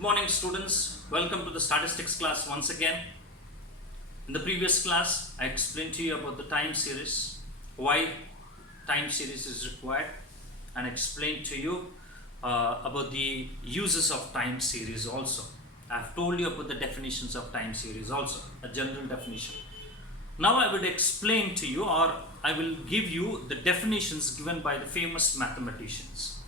Good morning, students. Welcome to the statistics class once again. In the previous class, I explained to you about the time series, why time series is required, and explained to you about the uses of time series also. I have told you about the definitions of time series also, a general definition. Now I will explain to you, or I will give you the definitions given by the famous mathematicians.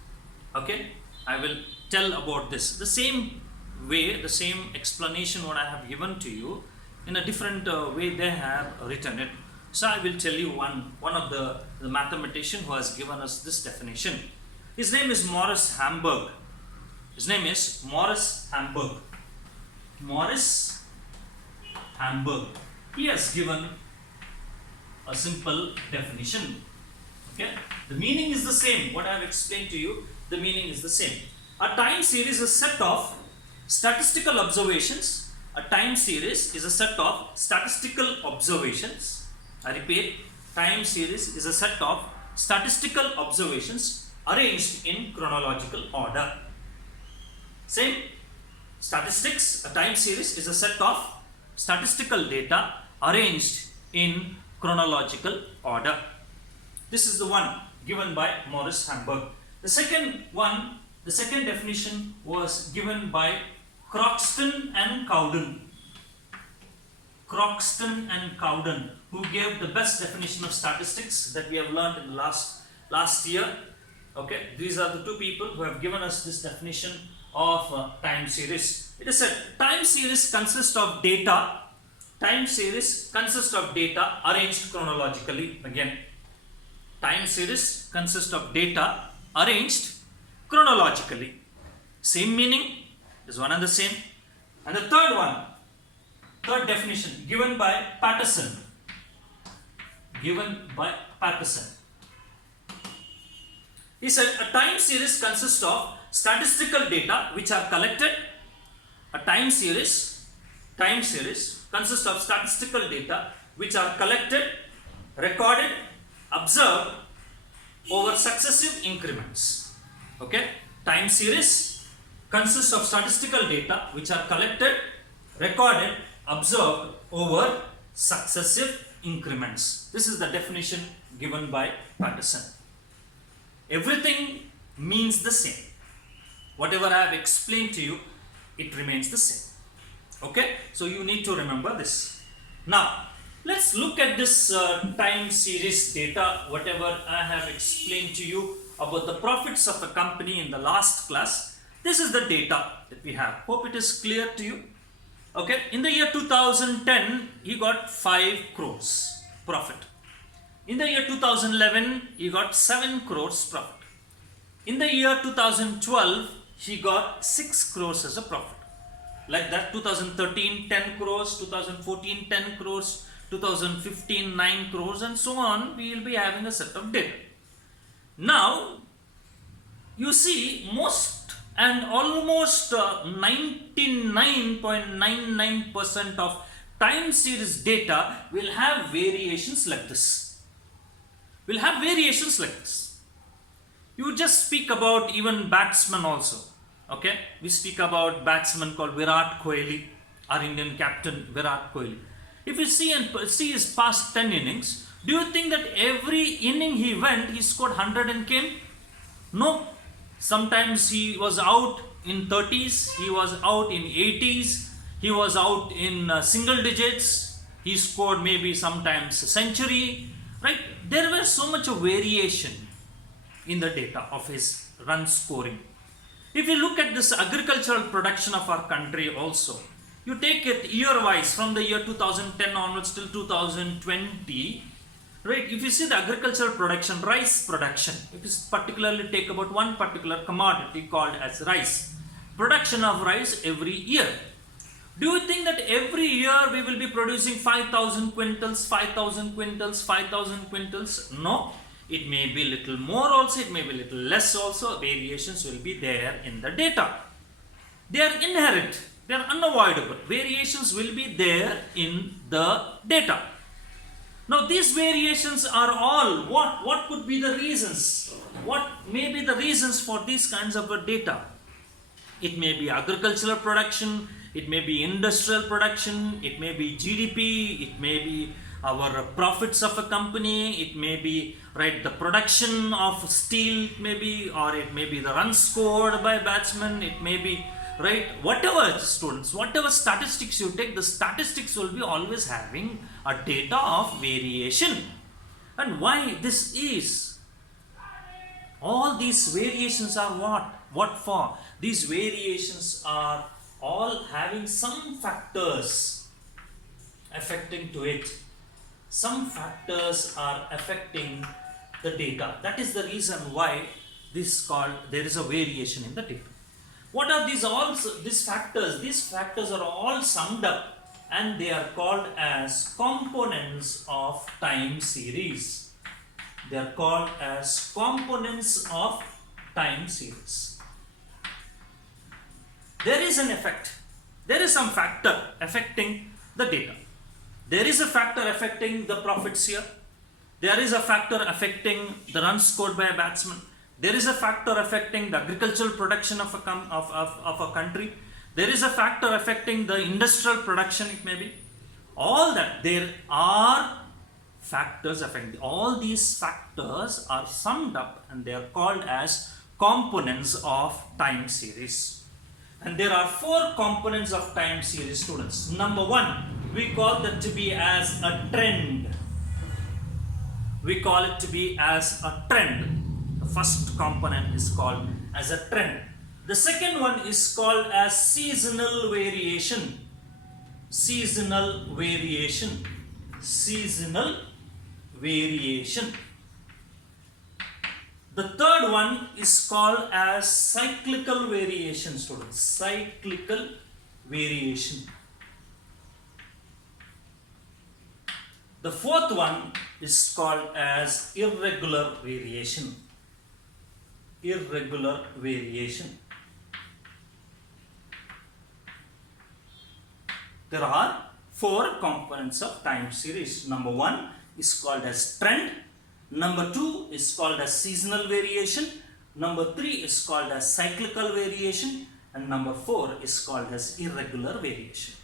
Okay, I will tell about this. The same way, the same explanation what I have given to you, in a different way they have written it. So I will tell you one of the mathematician who has given us this definition. His name is Maurice Hamburg. His name is Maurice Hamburg. Maurice Hamburg. He has given a simple definition. Okay, the meaning is the same. What I have explained to you, the meaning is the same. A time series is a set of statistical observations. A time series is a set of statistical observations. I repeat, time series is a set of statistical observations arranged in chronological order. Same, statistics, a time series is a set of statistical data arranged in chronological order. This is the one given by Maurice Hamburg. The second one, the second definition was given by Croxton and Cowden. Croxton and Cowden, who gave the best definition of statistics that we have learned in the last year. Okay, these are the two people who have given us this definition of time series. It is said time series consists of data. Time series consists of data arranged chronologically. Again, time series consists of data arranged chronologically. Same meaning, is one and the same. And the third one, third definition given by Patterson. Given by Patterson. He said a time series consists of statistical data which are collected. A time series consists of statistical data which are collected, recorded, observed over successive increments. Okay, time series consists of statistical data which are collected, recorded, observed over successive increments. This is the definition given by Patterson. Everything means the same. Whatever I have explained to you, it remains the same. Okay, so you need to remember this. Now, let's look at this time series data, whatever I have explained to you about the profits of a company in the last class. This is the data that we have. Hope it is clear to you. Okay, in the year 2010, he got 5 crores profit. In the year 2011, he got 7 crores profit. In the year 2012, he got 6 crores as a profit. Like that, 2013, 10 crores, 2014, 10 crores, 2015, 9 crores, and so on. We will be having a set of data. Now, you see, most and almost 99.99% of time series data will have variations like this. Will have variations like this. You just speak about even batsmen also. Okay, we speak about batsman called Virat Kohli, our Indian captain Virat Kohli. If you see his past 10 innings, do you think that every inning he went, he scored 100 and came? No. Sometimes he was out in 30s, he was out in 80s, he was out in single digits, he scored maybe sometimes a century, right? There was so much of variation in the data of his run scoring. If you look at this agricultural production of our country also, you take it year-wise from the year 2010 onwards till 2020, right? If you see the agricultural production, rice production, if you particularly take about one particular commodity called as rice, production of rice every year. Do you think that every year we will be producing 5,000 quintals, 5,000 quintals, 5,000 quintals? No. It may be little more also, it may be little less also. Variations will be there in the data. They are inherent, they are unavoidable. Variations will be there in the data. Now these variations are all, what could be the reasons? What may be the reasons for these kinds of data? It may be agricultural production, it may be industrial production, it may be GDP, it may be our profits of a company, it may be right the production of steel, it may be, or it may be the runs scored by batsmen, it may be right whatever students, whatever statistics you take, the statistics will be always having a data of variation. And why this is? All these variations are what? What for? These variations are all having some factors affecting to it. Some factors are affecting the data. That is the reason why this called there is a variation in the data. What are these all these factors? These factors are all summed up and they are called as components of time series. They are called as components of time series. There is an effect. There is some factor affecting the data. There is a factor affecting the profits here. There is a factor affecting the runs scored by a batsman. There is a factor affecting the agricultural production of a country. There is a factor affecting the industrial production, it may be. All that, there are factors affecting. All these factors are summed up and they are called as components of time series. And there are 4 components of time series, students. Number 1, we call that to be as a trend. We call it to be as a trend. The first component is called as a trend. The second one is called as seasonal variation. Seasonal variation. Seasonal variation. The third one is called as cyclical variation, students. Cyclical variation. The fourth one is called as irregular variation. Irregular variation. There are 4 components of time series. Number 1 is called as trend. Number 2 is called as seasonal variation. Number 3 is called as cyclical variation. And number 4 is called as irregular variation.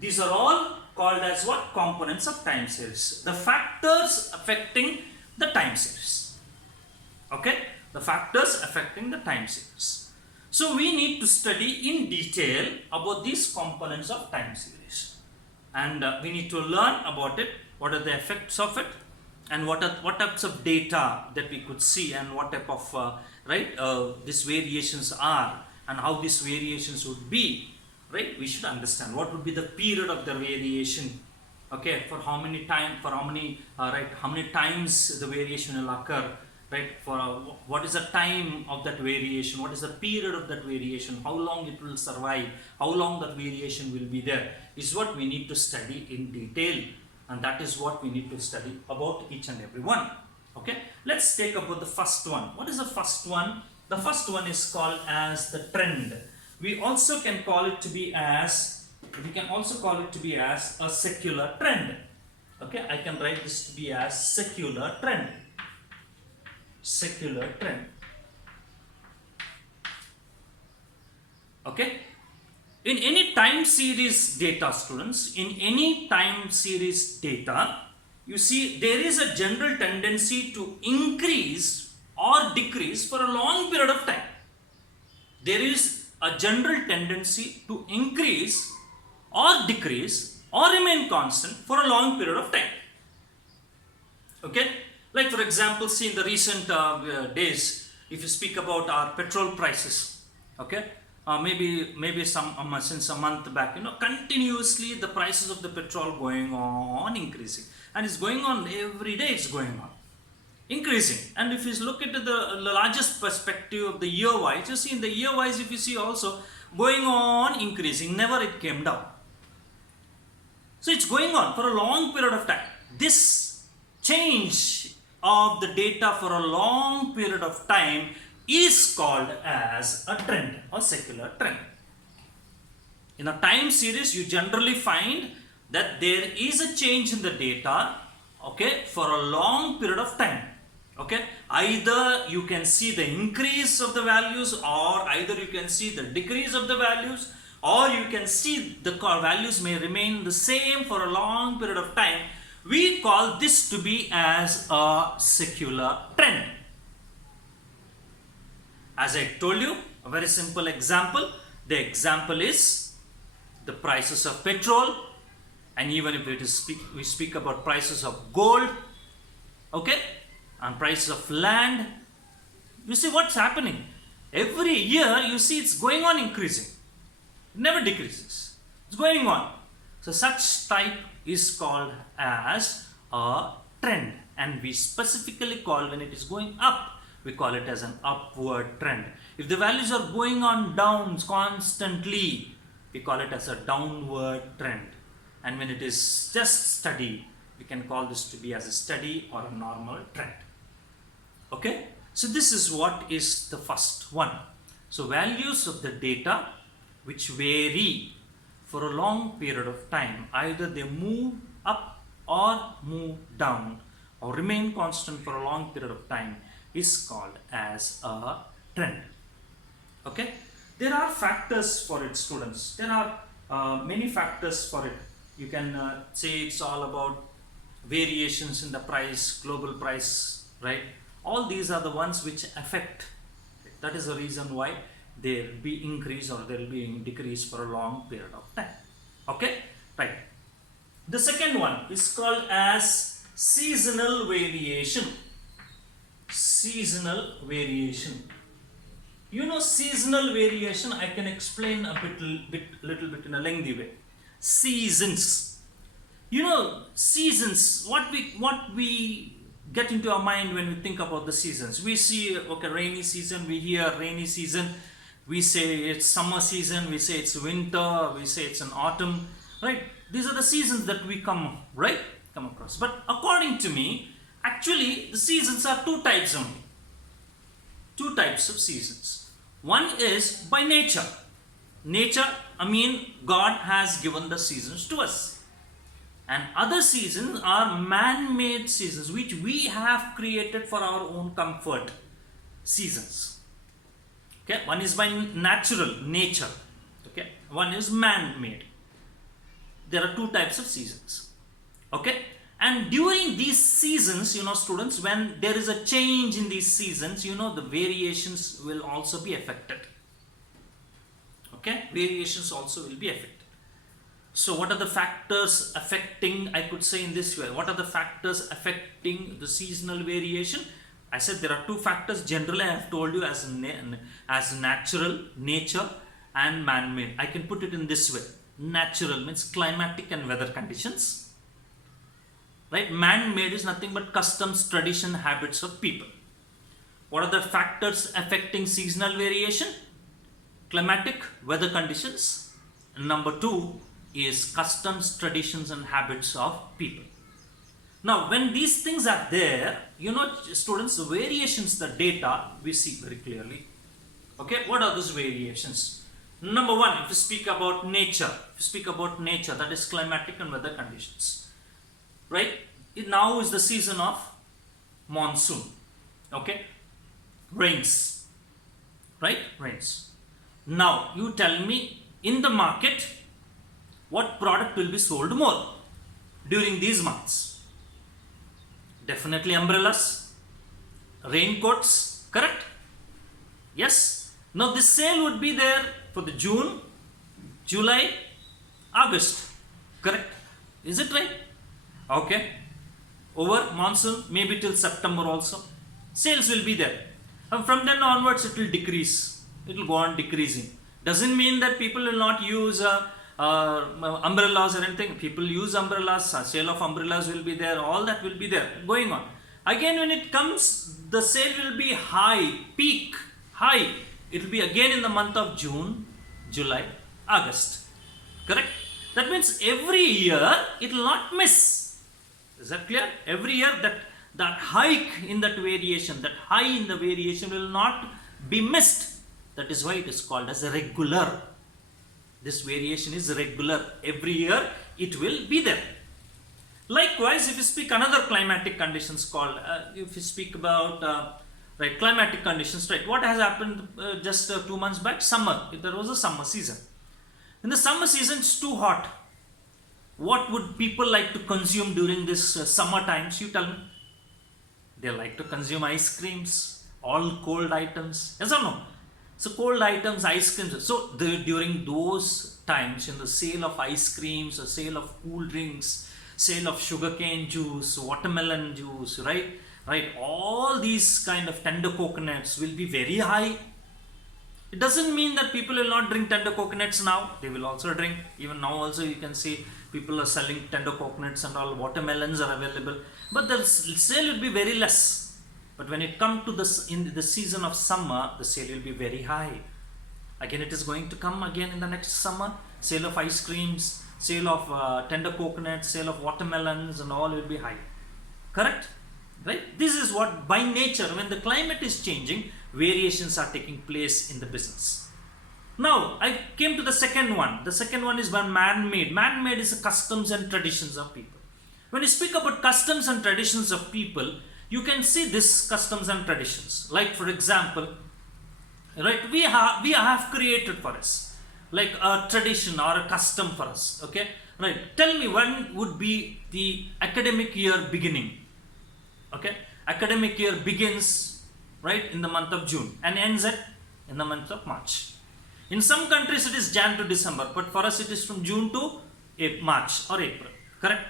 These are all called as what? Components of time series. The factors affecting the time series. Okay? The factors affecting the time series. So we need to study in detail about these components of time series. And we need to learn about it. What are the effects of it? And what types of data that we could see and what type of these variations are and how these variations would be, right? We should understand what would be the period of the variation, okay? For how many times the variation will occur, right? For what is the time of that variation? What is the period of that variation? How long it will survive? How long that variation will be there? Is what we need to study in detail. And that is what we need to study about each and every one. Okay, let's take about the first one. What is the first one? The first one is called as the trend. We also can call it to be as, a secular trend. Okay, I can write this to be as secular trend. Secular trend. Okay. In any time series data, students, in any time series data, you see there is a general tendency to increase or decrease for a long period of time. There is a general tendency to increase or decrease or remain constant for a long period of time. Okay? Like for example, see in the recent days, if you speak about our petrol prices, okay? Maybe since a month back, continuously the prices of the petrol going on increasing, and it's going on every day. It's going on increasing. And if you look at the largest perspective of the year wise, you see in the year wise, if you see also going on increasing, never it came down. So it's going on for a long period of time. This change of the data for a long period of time is called as a trend or secular trend. In a time series, you generally find that there is a change in the data, okay, for a long period of time. Okay, either you can see the increase of the values, or either you can see the decrease of the values, or you can see the values may remain the same for a long period of time. We call this to be as a secular trend. As I told you, a very simple example. The example is the prices of petrol, and even if we speak about prices of gold, okay, and prices of land. You see what's happening? Every year you see it's going on increasing. It never decreases. It's going on. So such type is called as a trend, and we specifically call, when it is going up, we call it as an upward trend. If the values are going on down constantly, we call it as a downward trend. And when it is just steady, we can call this to be as a steady or a normal trend. Okay, so this is what is the first one. So values of the data which vary for a long period of time, either they move up or move down or remain constant for a long period of time, is called as a trend. Okay, there are factors for it, students. There are many factors for it. You can say it's all about variations in the price, global price, right? All these are the ones which affect. That is the reason why there will be increase or there will be decrease for a long period of time. Okay, right. The second one is called as seasonal variation. Seasonal variation. You know, seasonal variation I can explain a little bit in a lengthy way. Seasons. You know, seasons, what we get into our mind when we think about the seasons. We see, okay, rainy season, we hear rainy season, we say it's summer season, we say it's winter, we say it's an autumn, right? These are the seasons that we come across. But according to me, actually the seasons are two types only. Two types of seasons. One is by nature. Nature, I mean God has given the seasons to us. And other seasons are man-made seasons which we have created for our own comfort. Seasons. Okay, one is by natural nature. Okay, one is man-made. There are two types of seasons. Okay, and during these seasons, you know, students, when there is a change in these seasons, you know, the variations will also be affected. Okay, variations also will be affected. So what are the factors affecting, I could say in this way, what are the factors affecting the seasonal variation? I said there are two factors. Generally I have told you as natural, nature, and man-made. I can put it in this way. Natural means climatic and weather conditions. Right? Man-made is nothing but customs, tradition, habits of people. What are the factors affecting seasonal variation? Climatic, weather conditions. And number two is customs, traditions, and habits of people. Now, when these things are there, you know, students, the variations, the data, we see very clearly. Okay, what are those variations? Number one, if you speak about nature, that is climatic and weather conditions. Right? It now is the season of monsoon. Okay? Rains. Right? Rains. Now, you tell me, in the market, what product will be sold more during these months? Definitely umbrellas, raincoats, correct? Yes. Now this sale would be there for the June, July, August, correct? Is it right? Okay. Over monsoon, maybe till September also. Sales will be there. And from then onwards it will decrease. It will go on decreasing. Doesn't mean that people will not use umbrellas or anything. People use umbrellas, sale of umbrellas will be there, all that will be there, going on. Again, when it comes, the sale will be high, peak, high. It will be again in the month of June, July, August. Correct? That means every year it will not miss. Is that clear? Every year that hike in that variation, that high in the variation will not be missed. That is why it is called as a regular. This variation is regular. Every year it will be there. Likewise, if you speak another climatic conditions called, if you speak about right climatic conditions, right, what has happened just 2 months back? Summer. There was a summer season. In the summer season, it's too hot. What would people like to consume during this summer times? You tell me. They like to consume ice creams, all cold items. Yes or no? So cold items, ice creams. So during those times, in the sale of ice creams, or sale of cool drinks, sale of sugarcane juice, watermelon juice, right, all these kind of tender coconuts will be very high. It doesn't mean that people will not drink tender coconuts now. They will also drink. Even now also you can see people are selling tender coconuts and all. Watermelons are available. But the sale will be very less. But when it comes to this in the season of summer, the sale will be very high. Again, it is going to come again in the next summer. Sale of ice creams, sale of tender coconuts, sale of watermelons and all will be high. Correct? Right? This is what by nature, when the climate is changing, variations are taking place in the business. Now, I came to the second one. The second one is one man-made. Man-made is the customs and traditions of people. When you speak about customs and traditions of people, you can see this customs and traditions. Like for example, right, we have created for us like a tradition or a custom for us. Okay, right. Tell me when would be the academic year beginning? Okay, academic year begins right in the month of June and ends in the month of March. In some countries it is Jan to December, but for us it is from June to March or April. Correct?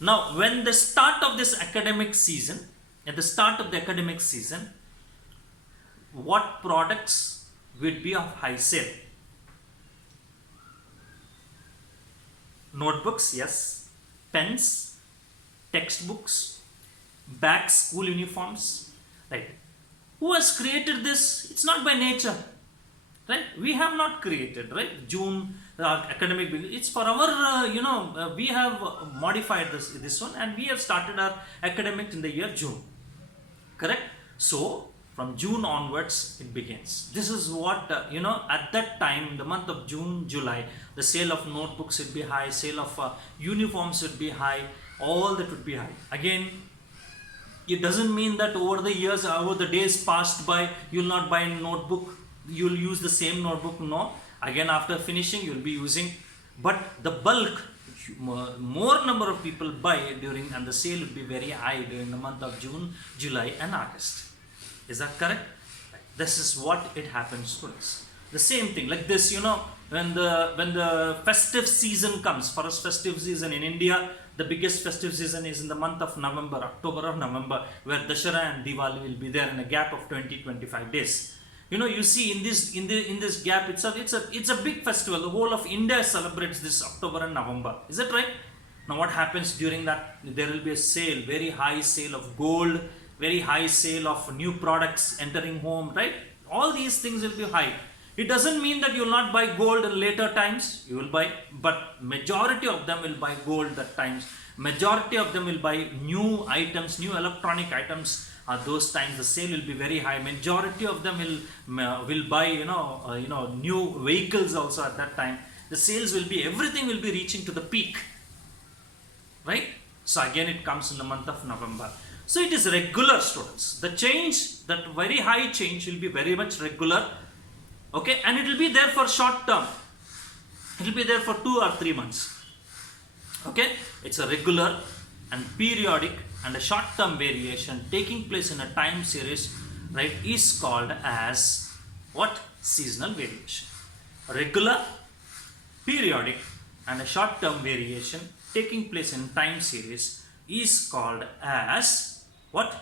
Now, when the start of this academic season, at the start of the academic season, what products will be of high sale? Notebooks, yes. Pens, textbooks, bags, school uniforms, right? Who has created this? It's not by nature, right? We have not created, right? June academic, it's for our, we have modified this one and we have started our academic in the year June, correct? So from June onwards it begins. This is what, at that time, the month of June, July, the sale of notebooks would be high, sale of uniforms would be high, all that would be high. Again, it doesn't mean that over the years, over the days passed by, you'll not buy a notebook, you'll use the same notebook. No, again after finishing you'll be using, but the bulk, more number of people buy during, and the sale will be very high during the month of June, July and August. Is that correct? This is what it happens, students. The same thing like this, when the festive season comes, for us festive season in India, the biggest festive season is in the month of November, October or November, where Dussehra and Diwali will be there in a gap of 20-25 days. You see in this gap itself, it's a big festival. The whole of India celebrates this October and November. Is that right? Now what happens during that? There will be a sale, very high sale of gold, very high sale of new products entering home, right? All these things will be high. It doesn't mean that you will not buy gold in later times. You will buy, but majority of them will buy gold at times. Majority of them will buy new items, new electronic items. At those times the sale will be very high. Majority of them will buy new vehicles also at that time. The sales will be, everything will be reaching to the peak, right? So again it comes in the month of November. So it is regular, students. The change, that very high change will be very much regular. Okay, and it will be there for short term. It will be there for 2 or 3 months. Okay, it's a regular and periodic and a short term variation taking place in a time series, right, is called as what? Seasonal variation. Regular, periodic and a short term variation taking place in time series is called as what?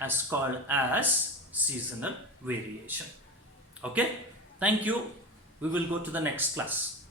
As called as seasonal variation. Okay, thank you. We will go to the next class.